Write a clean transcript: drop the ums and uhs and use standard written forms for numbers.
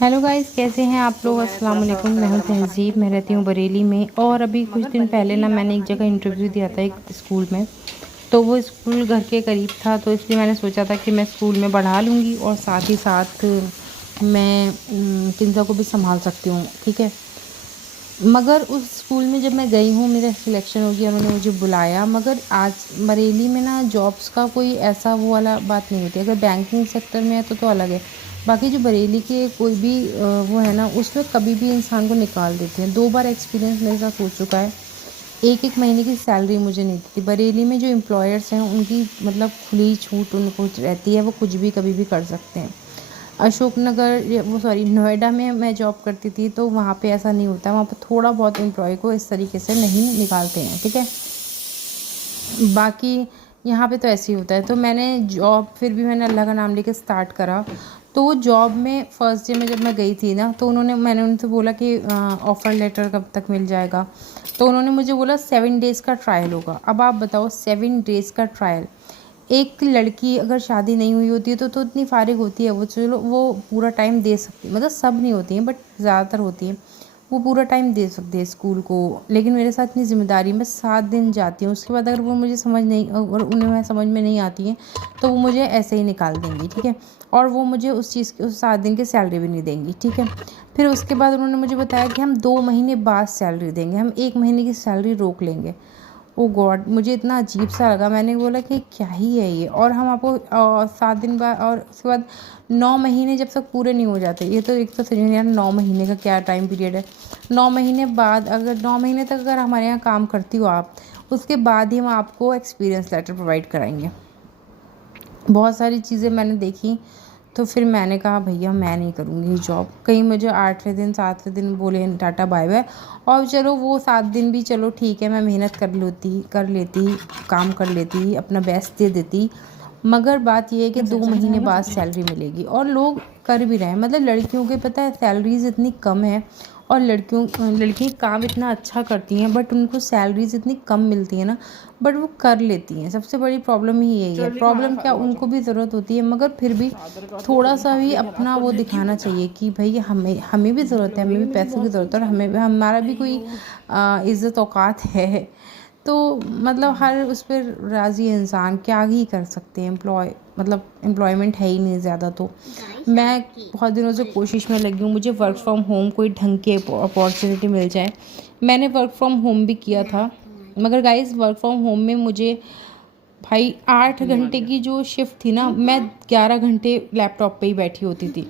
Hello guys, कैसे हैं आप लोग। अस्सलाम वालेकुम। मैं हूं तहज़ीब, मैं रहती हूं बरेली में। और अभी कुछ दिन पहले ना मैंने एक जगह इंटरव्यू दिया था, एक स्कूल में। तो वो स्कूल घर के करीब था, तो इसलिए मैंने सोचा था कि मैं स्कूल में बढ़ा लूँगी और साथ ही साथ मैं किन्जा को भी संभाल सकती हूँ, ठीक है। मगर उस स्कूल में जब मैं गई हूँ, मेरा सिलेक्शन हो गया, उन्होंने मुझे बुलाया। मगर आज बरेली में ना जॉब्स का कोई ऐसा वो वाला बात नहीं होती। अगर बैंकिंग सेक्टर में है तो अलग है। बाकी जो बरेली के कोई भी वो है ना, उसमें कभी भी इंसान को निकाल देते हैं। 2 बार एक्सपीरियंस मेरे साथ हो चुका है। एक महीने की सैलरी मुझे नहीं दी थी। बरेली में जो एम्प्लॉयर्स हैं उनकी मतलब खुली छूट उनको रहती है, वो कुछ भी कभी भी कर सकते हैं। अशोकनगर वो सॉरी नोएडा में मैं जॉब करती थी, तो वहाँ पे ऐसा नहीं होता। वहाँ पे थोड़ा बहुत एम्प्लॉय को इस तरीके से नहीं निकालते हैं, ठीक है। बाकी यहाँ पे तो ऐसे ही होता है। तो मैंने जॉब फिर भी मैंने अल्लाह का नाम लेके स्टार्ट करा। तो वो जॉब में फ़र्स्ट डे में जब मैं गई थी ना, तो मैंने उनसे बोला कि ऑफ़र लेटर कब तक मिल जाएगा। तो उन्होंने मुझे बोला 7 डेज़ का ट्रायल होगा। अब आप बताओ, 7 डेज़ का ट्रायल। एक लड़की अगर शादी नहीं हुई होती है तो इतनी फारिग होती है वो, चलो वो पूरा टाइम दे सकती है, मतलब सब नहीं होती हैं बट ज़्यादातर होती है, वो पूरा टाइम दे सकते हैं स्कूल को। लेकिन मेरे साथ इतनी ज़िम्मेदारी, मैं 7 दिन जाती हूँ, उसके बाद अगर वो मुझे समझ नहीं, और उन्हें मैं समझ में नहीं आती हैं, तो वो मुझे ऐसे ही निकाल देंगी, ठीक है। और वो मुझे उस चीज़ की, उस 7 दिन की सैलरी भी नहीं देंगी, ठीक है। फिर उसके बाद उन्होंने मुझे बताया कि हम 2 महीने बाद सैलरी देंगे, हम 1 महीने की सैलरी रोक लेंगे। ओ गॉड, मुझे इतना अजीब सा लगा। मैंने बोला कि क्या ही है ये। और हम आपको 7 दिन बाद, और उसके बाद 9 महीने जब तक पूरे नहीं हो जाते, ये तो एक तो समझ नहीं यार, 9 महीने का क्या टाइम पीरियड है। 9 महीने बाद, अगर 9 महीने तक अगर हमारे यहाँ काम करती हो आप, उसके बाद ही हम आपको एक्सपीरियंस लेटर प्रोवाइड कराएंगे। बहुत सारी चीज़ें मैंने देखी, तो फिर मैंने कहा भैया मैं नहीं करूँगी जॉब। कहीं मुझे 8वें दिन 7वें दिन बोले टाटा बाय बाय। और चलो वो 7 दिन भी चलो ठीक है, मैं मेहनत कर लेती, काम कर लेती, अपना बेस्ट दे देती। मगर बात ये है कि 2 महीने बाद सैलरी मिलेगी, और लोग कर भी रहे हैं। मतलब लड़कियों के पता है सैलरीज़ इतनी कम है, और लड़कियाँ काम इतना अच्छा करती हैं, बट उनको सैलरीज़ इतनी कम मिलती है ना, बट वो कर लेती हैं। सबसे बड़ी प्रॉब्लम ही यही है। प्रॉब्लम क्या, उनको भी ज़रूरत होती है, मगर फिर भी थोड़ा सा भी अपना वो दिखाना चाहिए कि भाई हमें हमें भी ज़रूरत है, हमें भी पैसों की ज़रूरत है, और हमें हमारा भी कोई इज़्ज़त औकात है। तो मतलब हर उस पर राज़ी है इंसान, क्या ही कर सकते हैं। मतलब एम्प्लॉयमेंट है ही नहीं ज़्यादा। तो मैं बहुत दिनों से कोशिश में लगी हूँ, मुझे वर्क फ्रॉम होम कोई ढंग की अपॉर्चुनिटी मिल जाए। मैंने वर्क फ्रॉम होम भी किया था, मगर गाइस वर्क फ्रॉम होम में मुझे भाई 8 घंटे की जो शिफ्ट थी ना, मैं 11 घंटे लैपटॉप पे ही बैठी होती थी।